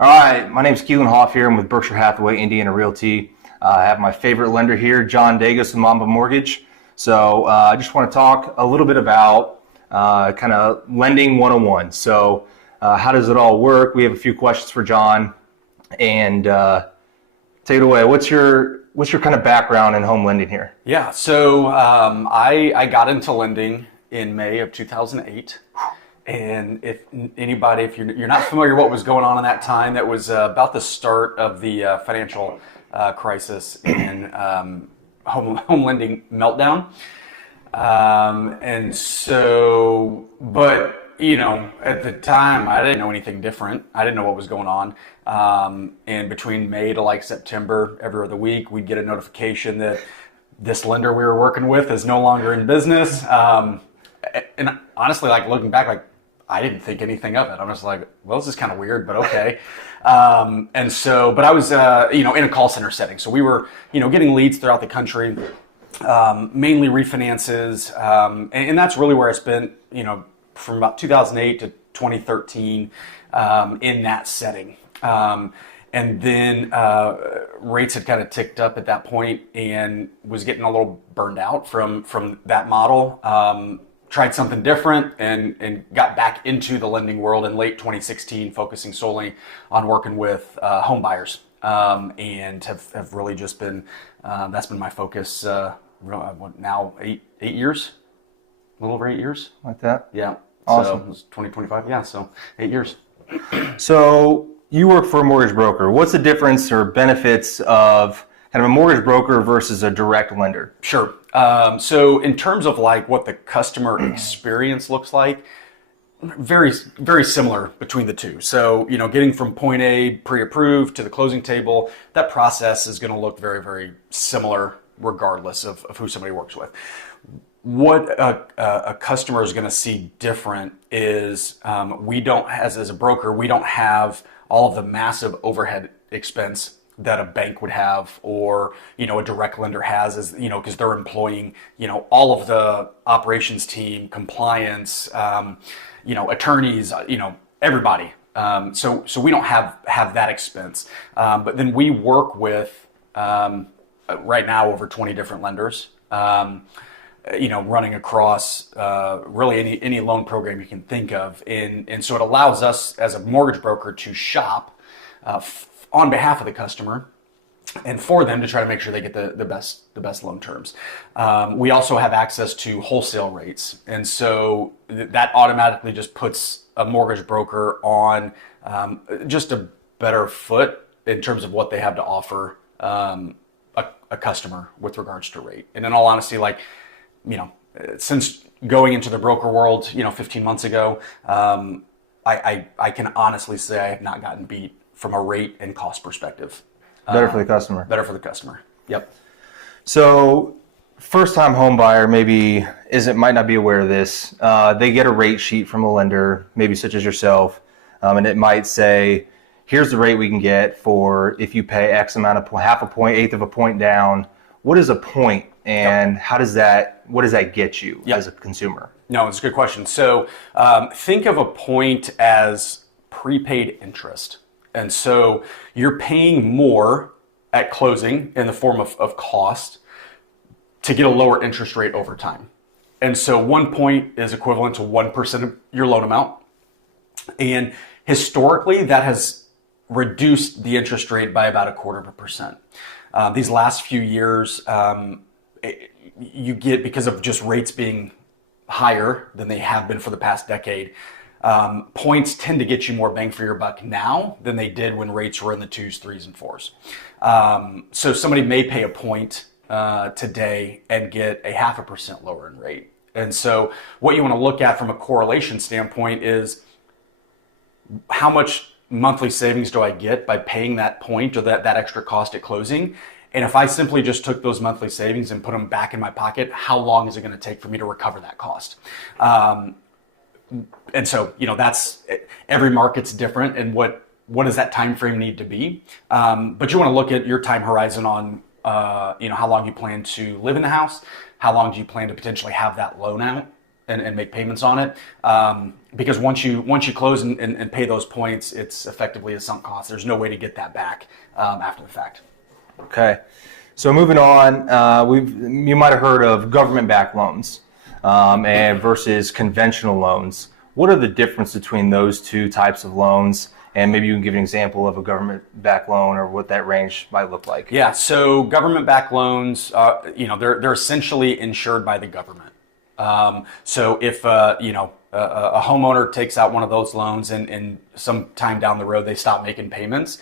All right, my name is Caolan Hoff here. I'm with Berkshire Hathaway, Indiana Realty. I have my favorite lender here, Jon Dages with Mamba Mortgage. So I just want to talk a little bit about kind of lending 101. So how does it all work? We have a few questions for Jon, and take it away. What's your kind of background in home lending here? Yeah, so I got into lending in May of 2008. And if you're not familiar what was going on in that time, that was about the start of the financial crisis and home lending meltdown. And so, but at the time, I didn't know anything different. I didn't know what was going on. And between May to like September, every other week, we'd get a notification that this lender we were working with is no longer in business. And honestly, like looking back, like I didn't think anything of it. I'm just like, well, this is kind of weird, but okay. And so, but I was, in a call center setting. So we were, getting leads throughout the country, mainly refinances. And that's really where I spent, from about 2008 to 2013 in that setting. And then rates had kind of ticked up at that point and was getting a little burned out from that model. Tried something different and got back into the lending world in late 2016, focusing solely on working with home buyers, and have really just been, that's been my focus now 8 years, a little over 8 years. Like that? Yeah. Awesome. So it was 2025. Yeah, so 8 years. So you work for a mortgage broker. What's the difference or benefits of kind of a mortgage broker versus a direct lender? Sure. So in terms of like what the customer experience looks like, very, very similar between the two. So, getting from point A pre-approved to the closing table, that process is going to look very, very similar regardless of who somebody works with. What a customer is going to see different is we don't, as a broker, we don't have all of the massive overhead expense that a bank would have, or a direct lender has, as because they're employing all of the operations team, compliance, attorneys, everybody. So we don't have that expense. But then we work with right now over 20 different lenders. Running across really any loan program you can think of, and so it allows us as a mortgage broker to shop on behalf of the customer and for them to try to make sure they get the best loan terms. We also have access to wholesale rates, and so that automatically just puts a mortgage broker on just a better foot in terms of what they have to offer a customer with regards to rate. And in all honesty, since going into the broker world, 15 months ago, I can honestly say I have not gotten beat from a rate and cost perspective. Better for the customer. Better for the customer. Yep. So first-time home buyer might not be aware of this. They get a rate sheet from a lender, maybe such as yourself, and it might say, here's the rate we can get for if you pay X amount of point, half a point, eighth of a point down. What is a point, and what does that get you as a consumer? No, it's a good question. So think of a point as prepaid interest. And so you're paying more at closing in the form of cost to get a lower interest rate over time. And so 1 point is equivalent to 1% of your loan amount. And historically, that has reduced the interest rate by about 1/4%. These last few years, you get, because of just rates being higher than they have been for the past decade, points tend to get you more bang for your buck now than they did when rates were in the 2s, 3s, and 4s. So somebody may pay a point today and get 0.5% lower in rate. And so what you want to look at from a correlation standpoint is how much monthly savings do I get by paying that point or that extra cost at closing? And if I simply just took those monthly savings and put them back in my pocket, how long is it going to take for me to recover that cost? And so, that's, every market's different, and what does that time frame need to be? But you want to look at your time horizon on, how long you plan to live in the house, how long do you plan to potentially have that loan out, and make payments on it. Because once you close and pay those points, it's effectively a sunk cost. There's no way to get that back after the fact. Okay. So moving on, you might have heard of government-backed loans and versus conventional loans. What are the difference between those two types of loans? And maybe you can give an example of a government-backed loan or what that range might look like. Yeah, so government-backed loans, they're essentially insured by the government. So if a homeowner takes out one of those loans and some time down the road they stop making payments,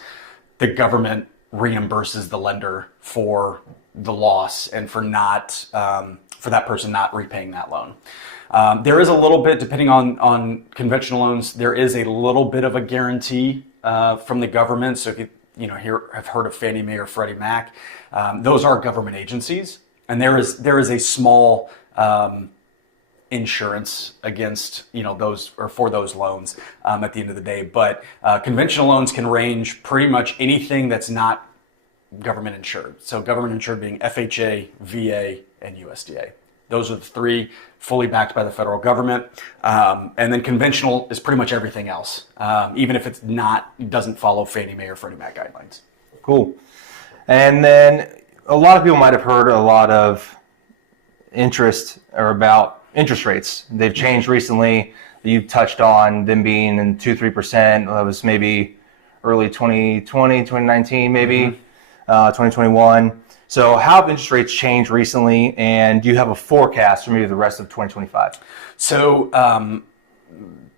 the government reimburses the lender for the loss and for that person not repaying that loan. There is a little bit, depending on conventional loans, there is a little bit of a guarantee from the government. So if you have heard of Fannie Mae or Freddie Mac, those are government agencies, and there is a small insurance against those or for those loans at the end of the day. But conventional loans can range pretty much anything that's not government insured. So government insured being FHA, VA, and USDA. Those are the three fully backed by the federal government. And then conventional is pretty much everything else, even if it doesn't follow Fannie Mae or Freddie Mac guidelines. Cool. And then a lot of people might have heard a lot of about interest rates. They've changed recently. You touched on them being in 2-3%. That was maybe early 2020, 2019, maybe 2021. So how have interest rates changed recently, and do you have a forecast for maybe the rest of 2025? So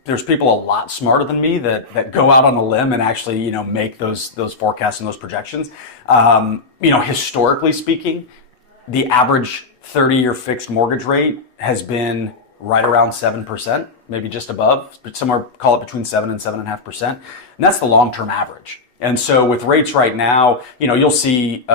there's people a lot smarter than me that go out on a limb and actually make those forecasts and those projections. Historically speaking, the average 30-year fixed mortgage rate has been right around 7%, maybe just above, but somewhere call it between 7 and 7.5%, and that's the long-term average. And so with rates right now, you'll see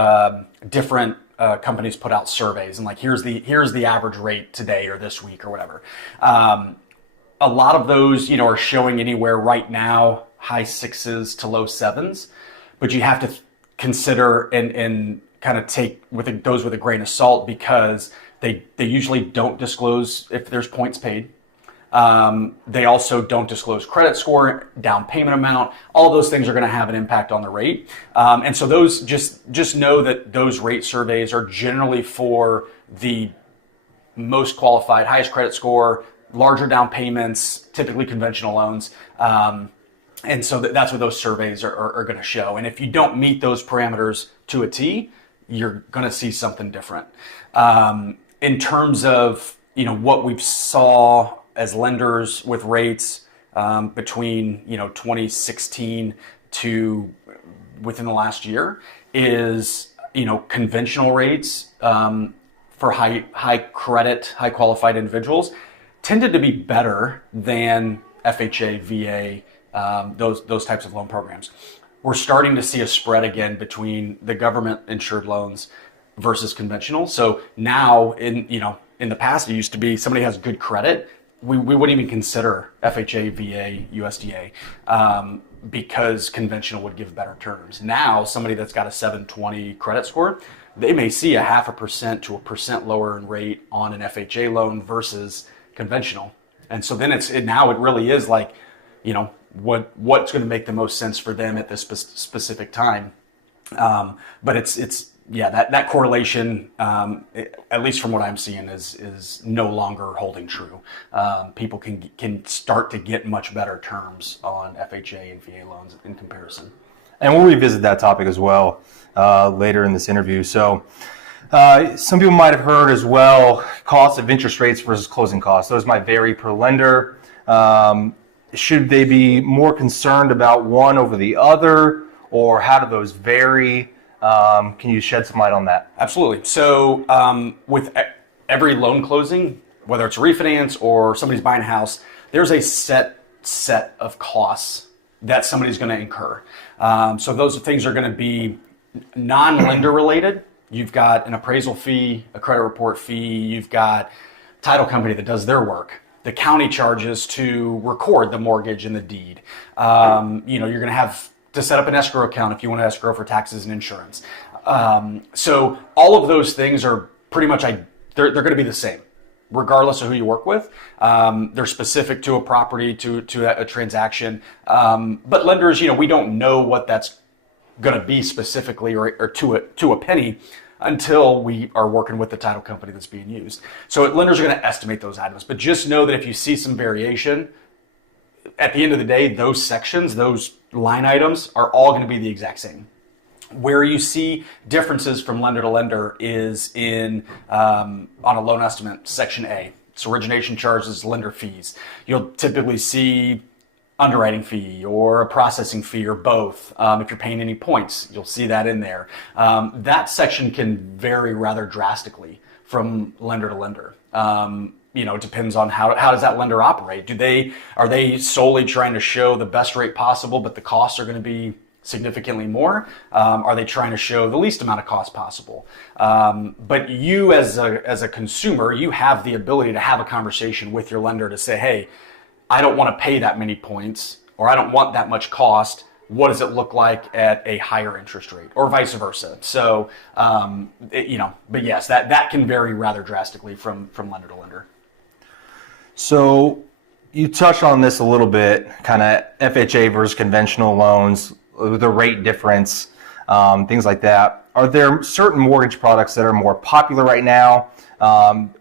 different companies put out surveys and like here's the average rate today or this week or whatever. A lot of those are showing anywhere right now high 6s to low 7s, but you have to consider and kind of take those with a grain of salt because they usually don't disclose if there's points paid. They also don't disclose credit score, down payment amount. All of those things are going to have an impact on the rate. And so those just know that those rate surveys are generally for the most qualified, highest credit score, larger down payments, typically conventional loans. And so that's what those surveys are going to show. And if you don't meet those parameters to a T, you're going to see something different. In terms of what we've saw as lenders with rates between 2016 to within the last year is conventional rates for high credit, high qualified individuals tended to be better than FHA, VA, those types of loan programs. We're starting to see a spread again between the government insured loans versus conventional. So now in the past, it used to be somebody has good credit. We wouldn't even consider FHA, VA, USDA because conventional would give better terms. Now, somebody that's got a 720 credit score, they may see a 0.5% to 1% lower in rate on an FHA loan versus conventional. And so then it really is like, what's going to make the most sense for them at this specific time. But that correlation, at least from what I'm seeing, is no longer holding true. People can start to get much better terms on FHA and VA loans in comparison. And we'll revisit that topic as well later in this interview. So some people might have heard as well, cost of interest rates versus closing costs. Those might vary per lender. Should they be more concerned about one over the other, or how do those vary? Can you shed some light on that? Absolutely. So with every loan closing, whether it's a refinance or somebody's buying a house, there's a set of costs that somebody's going to incur. So those things are going to be non-lender related. You've got an appraisal fee, a credit report fee. You've got title company that does their work. The county charges to record the mortgage and the deed. You're going to have to set up an escrow account if you want to escrow for taxes and insurance. So all of those things are pretty much, they're going to be the same. regardless of who you work with. They're specific to a property, to a transaction. But lenders, we don't know what that's going to be specifically or to a penny until we are working with the title company that's being used. So lenders are going to estimate those items. But just know that if you see some variation, at the end of the day, those sections, those line items are all going to be the exact same. Where you see differences from lender to lender is in on a loan estimate, section A. It's origination charges, lender fees. You'll typically see underwriting fee or a processing fee or both. If you're paying any points, you'll see that in there. That section can vary rather drastically from lender to lender. It depends on how does that lender operate. Are they solely trying to show the best rate possible, but the costs are going to be significantly more? Are they trying to show the least amount of cost possible? But you as a consumer, you have the ability to have a conversation with your lender to say, hey, I don't want to pay that many points, or I don't want that much cost. What does it look like at a higher interest rate, or vice versa? So, but yes, that can vary rather drastically from lender to lender. So you touched on this a little bit, kind of FHA versus conventional loans, the rate difference, things like that. Are there certain mortgage products that are more popular right now,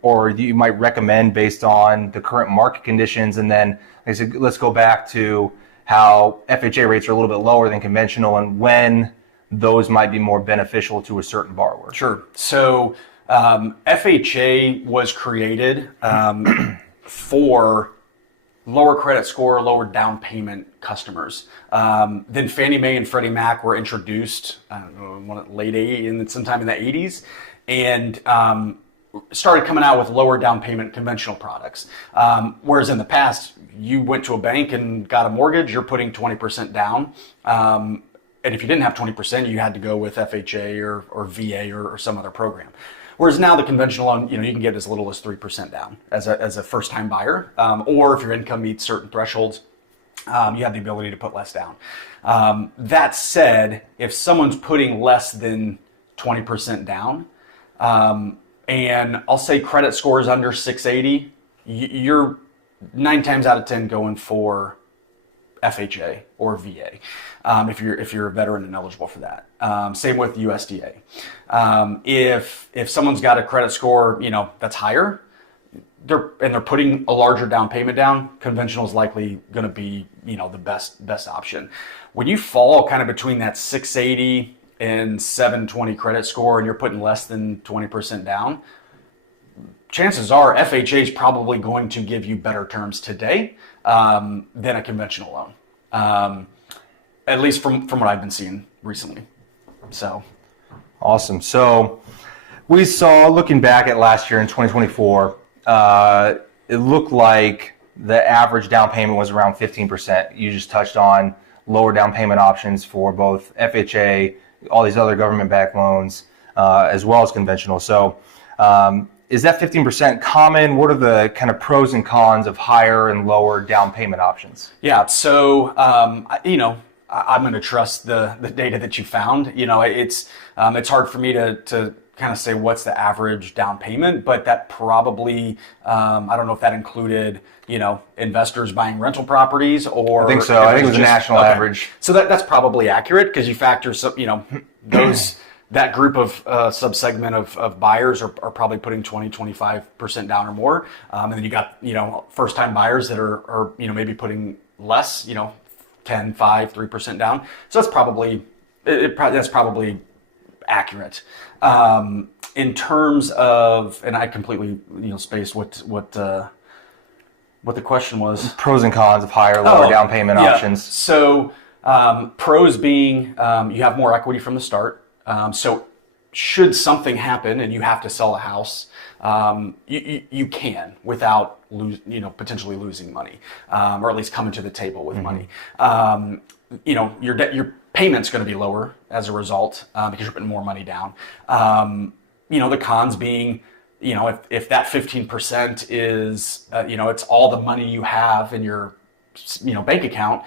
or you might recommend based on the current market conditions? And then, like I said, let's go back to how FHA rates are a little bit lower than conventional and when those might be more beneficial to a certain borrower. Sure. So FHA was created for lower credit score, lower down payment customers. Then Fannie Mae and Freddie Mac were introduced, I don't know, late 80s and sometime in the 80s, and started coming out with lower down payment conventional products. Whereas in the past, you went to a bank and got a mortgage, you're putting 20% down. And if you didn't have 20%, you had to go with FHA or VA or some other program. Whereas now the conventional loan, you can get as little as 3% down as a first-time buyer, or if your income meets certain thresholds, you have the ability to put less down. That said, if someone's putting less than 20% down, and I'll say credit score is under 680, you're 9 times out of 10 going for FHA or VA, if you're a veteran and eligible for that. Same with USDA. If someone's got a credit score, that's higher, they're putting a larger down payment down, conventional is likely going to be, the best option. When you fall kind of between that 680 and 720 credit score and you're putting less than 20% down, chances are FHA is probably going to give you better terms today than a conventional loan, at least from what I've been seeing recently. So, awesome. So we saw, looking back at last year in 2024, it looked like the average down payment was around 15%. You just touched on lower down payment options for both FHA, all these other government-backed loans, as well as conventional. So is that 15% common? What are the kind of pros and cons of higher and lower down payment options? Yeah, so, I'm going to trust the data that you found. It's hard for me to kind of say what's the average down payment, but that probably, I don't know if that included, investors buying rental properties or... I think so. I think it was a national average. So that's probably accurate because you factor some, that group of subsegment of buyers are probably putting 20-25% down or more. And then you got, first time buyers that are maybe putting less, 10, 5, 3% down. So that's probably, that's probably accurate. In terms of, and I completely, spaced what the question was. Pros and cons of higher, lower down payment options. So pros being you have more equity from the start. So should something happen and you have to sell a house, you can without potentially losing money, or at least coming to the table with money. Your payment's going to be lower as a result because you're putting more money down. The cons being, if that 15% is, it's all the money you have in your, bank account.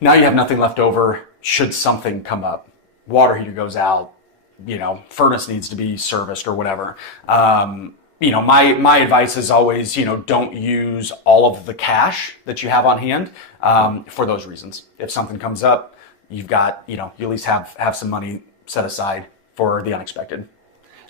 Now you have nothing left over should something come up. Water heater goes out, furnace needs to be serviced or whatever. my advice is always, don't use all of the cash that you have on hand for those reasons. If something comes up, you've got, you at least have some money set aside for the unexpected.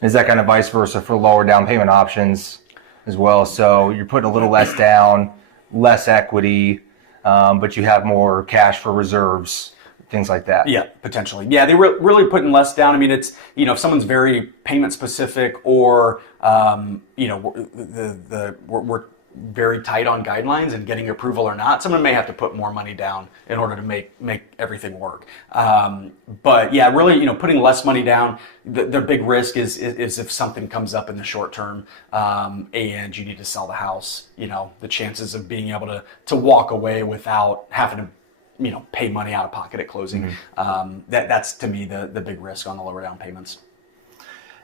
Is that kind of vice versa for lower down payment options as well? So you're putting a little less down, less equity, but you have more cash for reserves, things like that. Yeah, potentially. Yeah, they were really putting less down. I mean, it's, if someone's very payment specific or, we're very tight on guidelines and getting approval or not, someone may have to put more money down in order to make everything work. But yeah, really, putting less money down, the big risk is if something comes up in the short term and you need to sell the house, the chances of being able to walk away without having to pay money out of pocket at closing. That's to me the big risk on the lower down payments.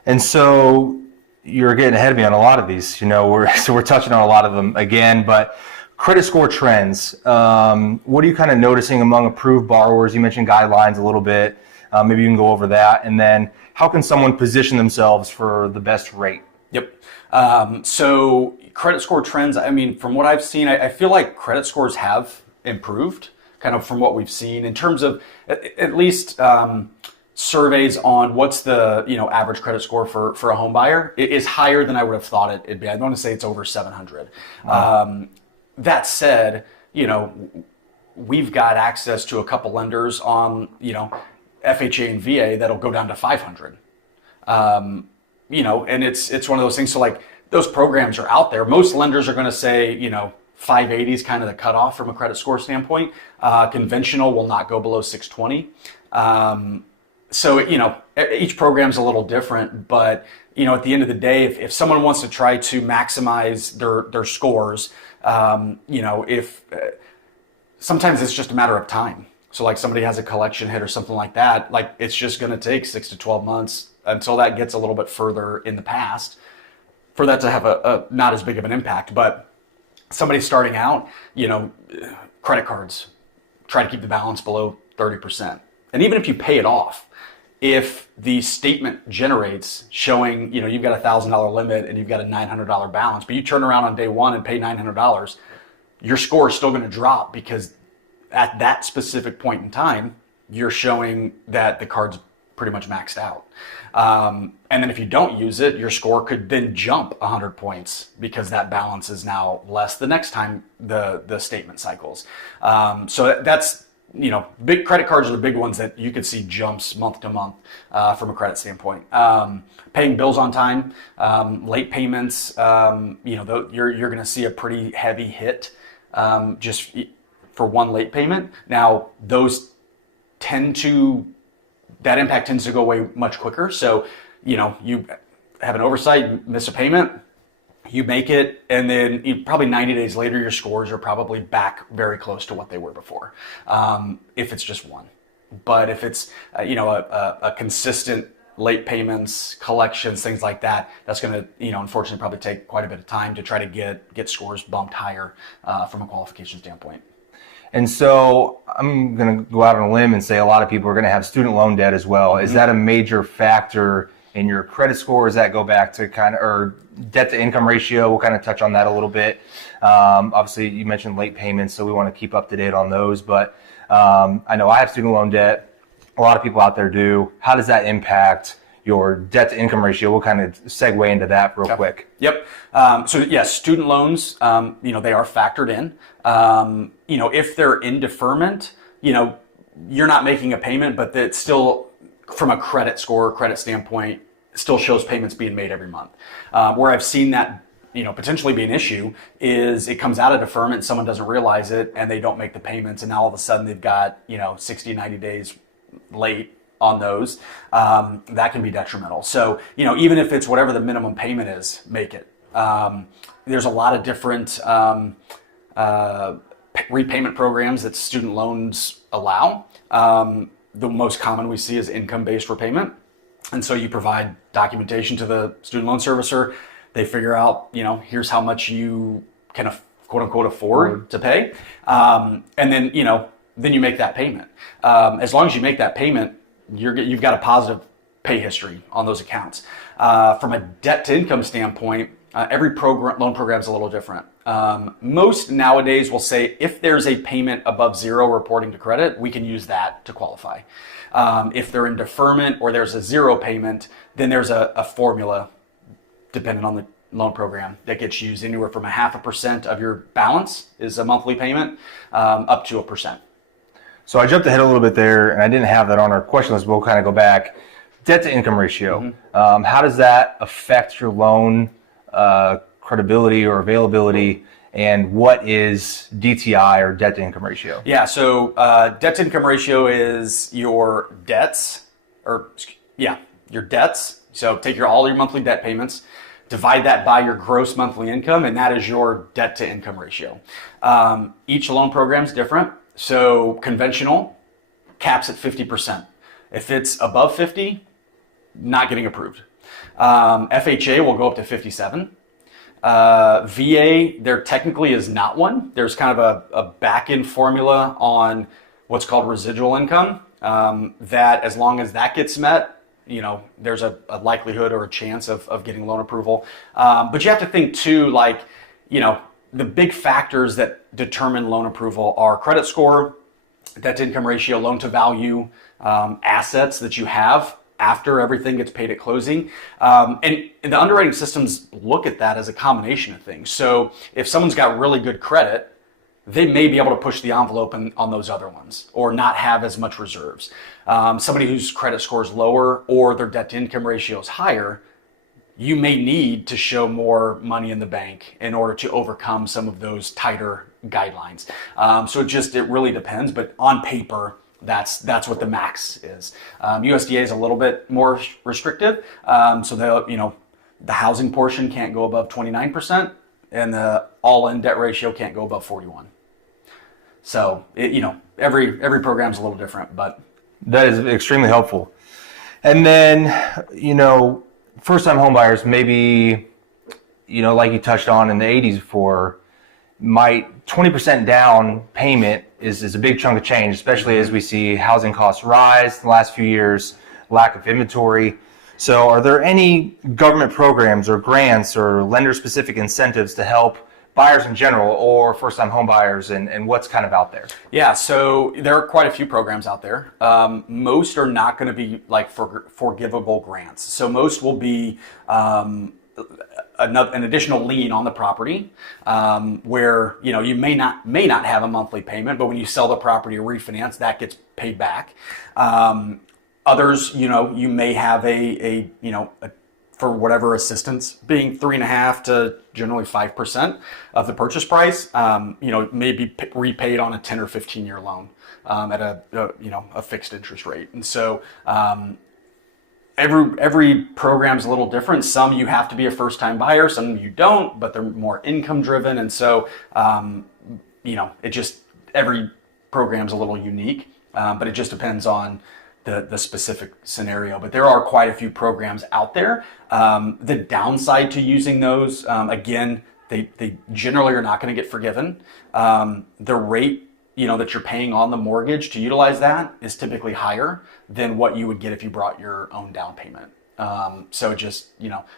And so you're getting ahead of me on a lot of these. We're touching on a lot of them again, but credit score trends. What are you kind of noticing among approved borrowers? You mentioned guidelines a little bit. Maybe you can go over that. And then how can someone position themselves for the best rate? Yep. So credit score trends, I mean, from what I've seen, I feel like credit scores have improved kind of from what we've seen in terms of at least surveys on what's the average credit score for a home buyer. It is higher than I would have thought it'd be. I want to say it's over 700. Wow. That said, we've got access to a couple lenders on FHA and VA that'll go down to 500. And it's one of those things. So like those programs are out there. Most lenders are going to say 580 is kind of the cutoff from a credit score standpoint. Conventional will not go below 620. So, each program's a little different, but, at the end of the day, if someone wants to try to maximize their scores, if sometimes it's just a matter of time. So like somebody has a collection hit or something like that, like it's just going to take 6 to 12 months until that gets a little bit further in the past for that to have a not as big of an impact. But somebody starting out, credit cards, try to keep the balance below 30%. And even if you pay it off, if the statement generates showing, you've got a $1,000 limit and you've got a $900 balance, but you turn around on day one and pay $900, your score is still going to drop because at that specific point in time, you're showing that the card's pretty much maxed out. And then if you don't use it, your score could then jump 100 points because that balance is now less the next time the statement cycles. So that's, big credit cards are the big ones that you could see jumps month to month from a credit standpoint. Paying bills on time, late payments, you're going to see a pretty heavy hit just for one late payment. Now, that impact tends to go away much quicker. So, you have an oversight, you miss a payment, you make it, and then probably 90 days later, your scores are probably back very close to what they were before, if it's just one. But if it's, a consistent late payments, collections, things like that, that's going to, unfortunately probably take quite a bit of time to try to get scores bumped higher from a qualification standpoint. And so I'm going to go out on a limb and say a lot of people are going to have student loan debt as well. Is that a major factor in your credit score? Does that go back to or debt to income ratio? We'll kind of touch on that a little bit. Obviously, you mentioned late payments, so we want to keep up to date on those. But I know I have student loan debt. A lot of people out there do. How does that impact your debt to income ratio? We'll kind of segue into that real quick. Yep. So yes, student loans, they are factored in. If they're in deferment, you're not making a payment, but it's still, from a credit score, credit standpoint, still shows payments being made every month. Where I've seen that, potentially be an issue is it comes out of deferment, someone doesn't realize it, and they don't make the payments, and now all of a sudden they've got, 60, 90 days late on those. That can be detrimental. So, even if it's whatever the minimum payment is, make it. There's a lot of different repayment programs that student loans allow. The most common we see is income-based repayment. And so you provide documentation to the student loan servicer. They figure out, here's how much you can, quote unquote, afford to pay. And then, then you make that payment. As long as you make that payment, you've got a positive pay history on those accounts. From a debt to income standpoint, Every loan program is a little different. Most nowadays will say if there's a payment above zero reporting to credit, we can use that to qualify. If they're in deferment or there's a zero payment, then there's a formula depending on the loan program that gets used anywhere from 0.5% of your balance is a monthly payment up to 1%. So I jumped ahead a little bit there, and I didn't have that on our question list, but we'll kind of go back. Debt to income ratio. How does that affect your loan credibility or availability, and what is DTI or debt to income ratio? Yeah, so debt to income ratio is your debts, your debts. So take all your monthly debt payments, divide that by your gross monthly income, and that is your debt to income ratio. Each loan program is different. So conventional caps at 50%. If it's above 50, not getting approved. FHA will go up to 57. VA, there technically is not one. There's kind of a back-end formula on what's called residual income, that as long as that gets met, there's a likelihood or a chance of getting loan approval. But you have to think too, the big factors that determine loan approval are credit score, debt to income ratio, loan to value, assets that you have after everything gets paid at closing. And the underwriting systems look at that as a combination of things. So if someone's got really good credit, they may be able to push the envelope on those other ones or not have as much reserves. Somebody whose credit score is lower or their debt to income ratio is higher, you may need to show more money in the bank in order to overcome some of those tighter guidelines. So it really depends, but on paper, that's what the max is. USDA is a little bit more restrictive. So the housing portion can't go above 29% and the all-in debt ratio can't go above 41. So every program's a little different, but that is extremely helpful. And then, first-time homebuyers, maybe, like you touched on in the 80s before, 20% down payment is a big chunk of change, especially as we see housing costs rise in the last few years, lack of inventory. So are there any government programs or grants or lender-specific incentives to help buyers in general or first-time home buyers, and what's kind of out there? Yeah, so there are quite a few programs out there. Most are not going to be like forgivable grants. So most will be an additional lien on the property, where you may not have a monthly payment, but when you sell the property or refinance, that gets paid back. Others, you may have a for whatever assistance being 3.5% to generally 5% of the purchase price, may be repaid on a 10 or 15 year loan at a fixed interest rate. And so every program's a little different. Some you have to be a first time buyer, some you don't, but they're more income driven. And so every program's a little unique, but it just depends on the specific scenario. But there are quite a few programs out there. The downside to using those, again, they generally are not going to get forgiven. The rate that you're paying on the mortgage to utilize that is typically higher than what you would get if you brought your own down payment. So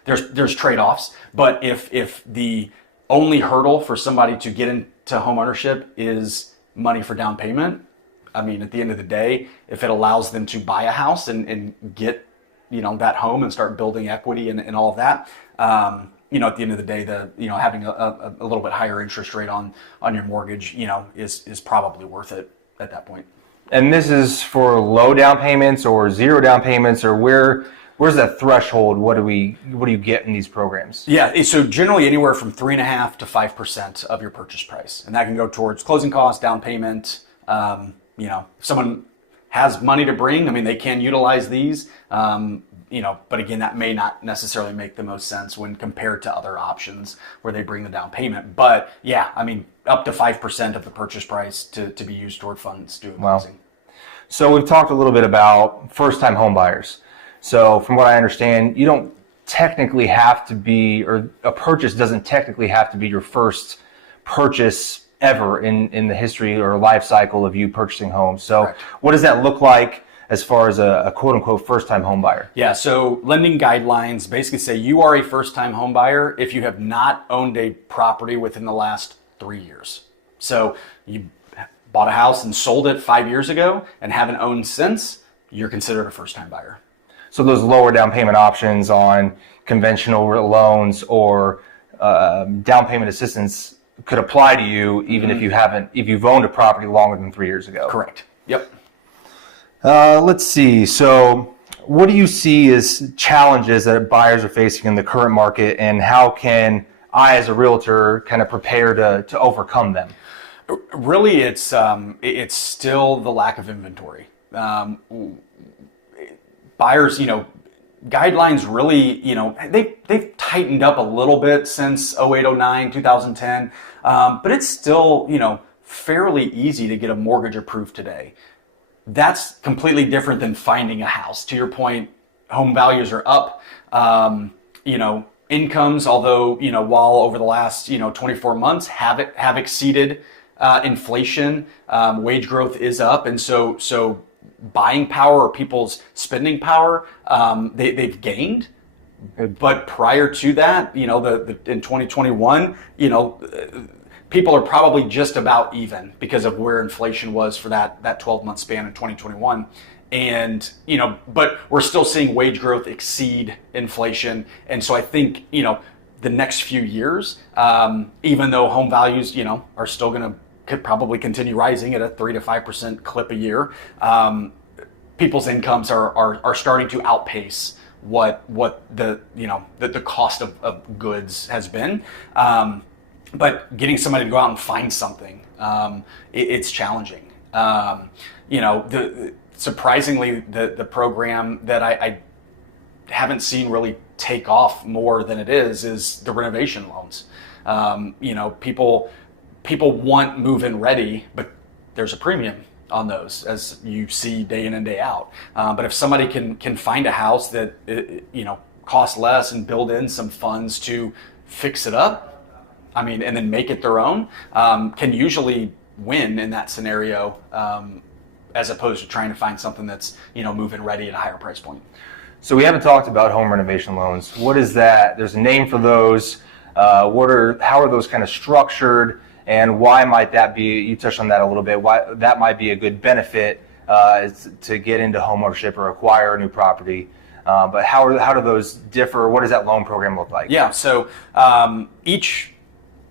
there's trade-offs, but if the only hurdle for somebody to get into homeownership is money for down payment, at the end of the day, if it allows them to buy a house and get, that home and start building equity and all of that, at the end of the day, having a little bit higher interest rate on your mortgage, is probably worth it at that point. And this is for low down payments or zero down payments, or where's that threshold? What do you get in these programs? Yeah, so generally anywhere from 3.5% to 5% of your purchase price, and that can go towards closing costs, down payment. If someone has money to bring, they can utilize these. But again, that may not necessarily make the most sense when compared to other options where they bring the down payment. But yeah, up to 5% of the purchase price to be used toward funds doing housing. So we've talked a little bit about first-time home buyers. So from what I understand, you don't technically have to be, or a purchase doesn't technically have to be your first purchase ever in the history or life cycle of you purchasing homes. So Correct. What does that look like? as far as a quote unquote first time home buyer? Yeah, so lending guidelines basically say you are a first time home buyer if you have not owned a property within the last 3 years. So you bought a house and sold it 5 years ago and haven't owned since, you're considered a first time buyer. So those lower down payment options on conventional loans or down payment assistance could apply to you even if you've owned a property longer than 3 years ago. Correct. Yep. Let's see. So what do you see as challenges that buyers are facing in the current market, and how can I as a realtor kind of prepare to overcome them? Really, it's still the lack of inventory. Buyers, guidelines really, they've tightened up a little bit since 08, 09, 2010, but it's still, fairly easy to get a mortgage approved today. That's completely different than finding a house. To your point, home values are up. Incomes, although, while over the last, 24 months have exceeded inflation, wage growth is up. And so buying power or people's spending power, they've gained. But prior to that, in 2021, people are probably just about even because of where inflation was for that 12-month span in 2021. And, but we're still seeing wage growth exceed inflation. And so I think, the next few years, even though home values, are still going to could probably continue rising at a 3 to 5% clip a year, people's incomes are starting to outpace what the cost of goods has been. But getting somebody to go out and find something, it's challenging. Surprisingly, the program that I haven't seen really take off more than it is the renovation loans. People want move-in ready, but there's a premium on those, as you see day in and day out. But if somebody can find a house that costs less and build in some funds to fix it up, and then make it their own, can usually win in that scenario, as opposed to trying to find something that's move-in ready at a higher price point. So we haven't talked about home renovation loans. What is that? There's a name for those. How are those kind of structured, and why might that be? You touched on that a little bit. Why that might be a good benefit to get into homeownership or acquire a new property. But how do those differ? What does that loan program look like? Yeah. So each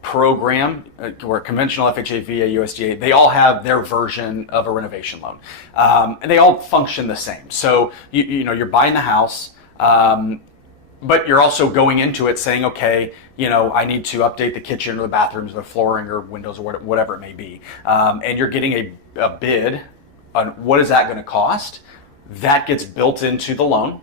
program, or conventional FHA, VA, USDA, they all have their version of a renovation loan, and they all function the same. So you're buying the house, but you're also going into it saying, okay, I need to update the kitchen or the bathrooms, or the flooring or windows or whatever it may be, and you're getting a bid on what is that going to cost. That gets built into the loan.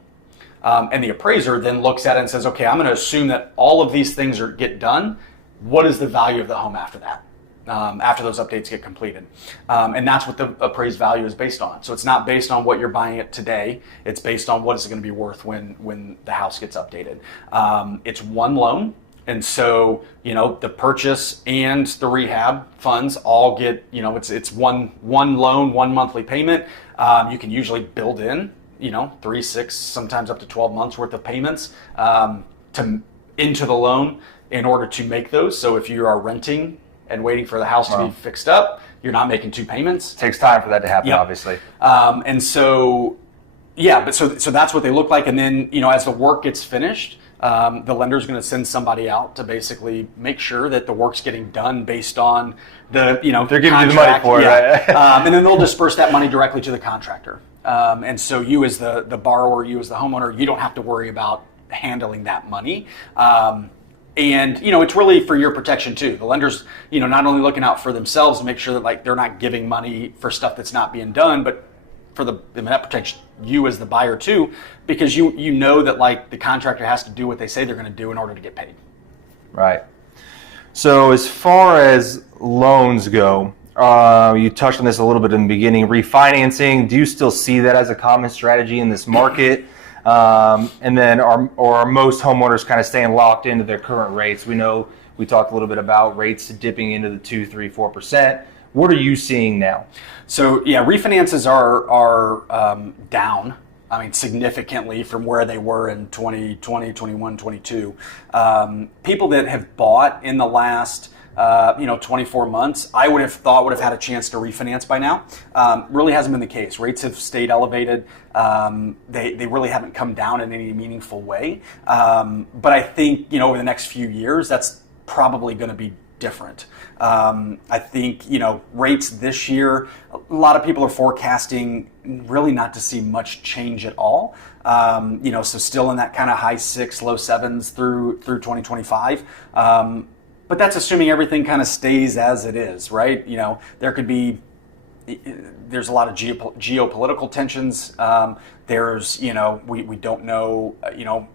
And the appraiser then looks at it and says, okay, I'm going to assume that all of these things get done. What is the value of the home after that, after those updates get completed? And that's what the appraised value is based on. So it's not based on what you're buying it today. It's based on what is it going to be worth when the house gets updated. It's one loan. And so, the purchase and the rehab funds all get, it's one loan, one monthly payment. You can usually build in, 3, 6, sometimes up to 12 months worth of payments into the loan in order to make those. So if you are renting and waiting for the house to be fixed up, you're not making 2 payments. It takes time for that to happen, Yep. obviously. And so, but so that's what they look like. And then, as the work gets finished, the lender's going to send somebody out to basically make sure that the work's getting done based on the, They're giving you the money for it, right? And then they'll disperse that money directly to the contractor. And so you as the borrower, you as the homeowner, you don't have to worry about handling that money. And, it's really for your protection too. The lender's, not only looking out for themselves to make sure that they're not giving money for stuff that's not being done, but that protects you as the buyer too, because you know that the contractor has to do what they say they're going to do in order to get paid. Right. So as far as loans go, you touched on this a little bit in the beginning, refinancing. Do you still see that as a common strategy in this market? And then are most homeowners kind of staying locked into their current rates? We know we talked a little bit about rates dipping into the 2, 3, 4%. What are you seeing now? So yeah, refinances are down. I mean, significantly from where they were in 2020, 21, 22. People that have bought in the last 24 months, I would have thought would have had a chance to refinance by now. Really hasn't been the case. Rates have stayed elevated. They really haven't come down in any meaningful way. But I think, over the next few years, that's probably going to be different. I think, rates this year, a lot of people are forecasting really not to see much change at all. So still in that kind of high 6, low 7s through 2025. But that's assuming everything kind of stays as it is, right? There's a lot of geopolitical tensions. We don't know,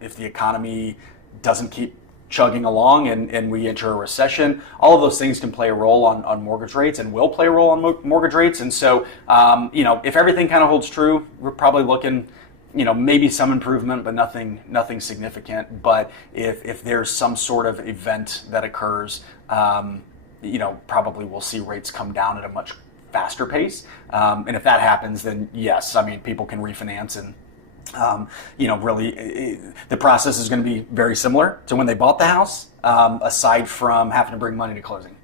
if the economy doesn't keep chugging along and we enter a recession. All of those things can play a role on mortgage rates and will play a role on mortgage rates. And so, if everything kind of holds true, we're probably looking, maybe some improvement, but nothing significant. But if there's some sort of event that occurs, probably we'll see rates come down at a much faster pace. And if that happens, then yes, people can refinance and, really the process is going to be very similar to when they bought the house, aside from having to bring money to closing.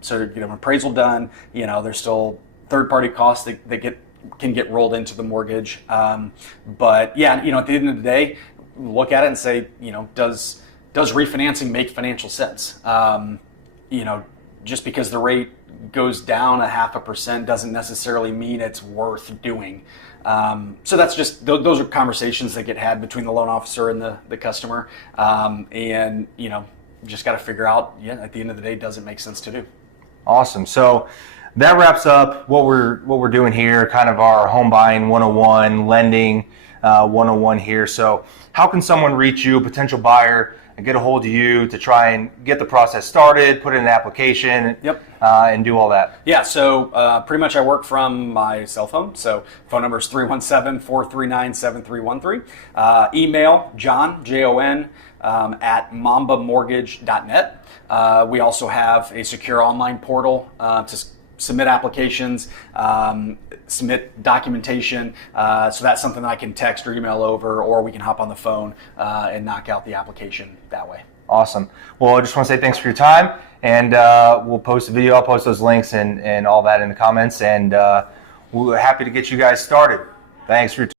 So get an appraisal done, there's still third-party costs that can get rolled into the mortgage. But yeah, at the end of the day, look at it and say, does refinancing make financial sense? Just because the rate goes down 0.5% doesn't necessarily mean it's worth doing. So that's just, those are conversations that get had between the loan officer and the customer. And, just got to figure out, at the end of the day, does it make sense to do? Awesome. So that wraps up what we're doing here, kind of our home buying 101, lending 101 here. So how can someone reach you, a potential buyer, and get a hold of you to try and get the process started, put in an application, and do all that? Yeah, so pretty much I work from my cell phone. So phone number is 317-439-7313. Email Jon, Jon, at mambamortgage.net. We also have a secure online portal to submit applications, submit documentation. So that's something that I can text or email over, or we can hop on the phone and knock out the application that way. Awesome. Well, I just want to say thanks for your time, and we'll post a video. I'll post those links and all that in the comments, and we're happy to get you guys started. Thanks for your time.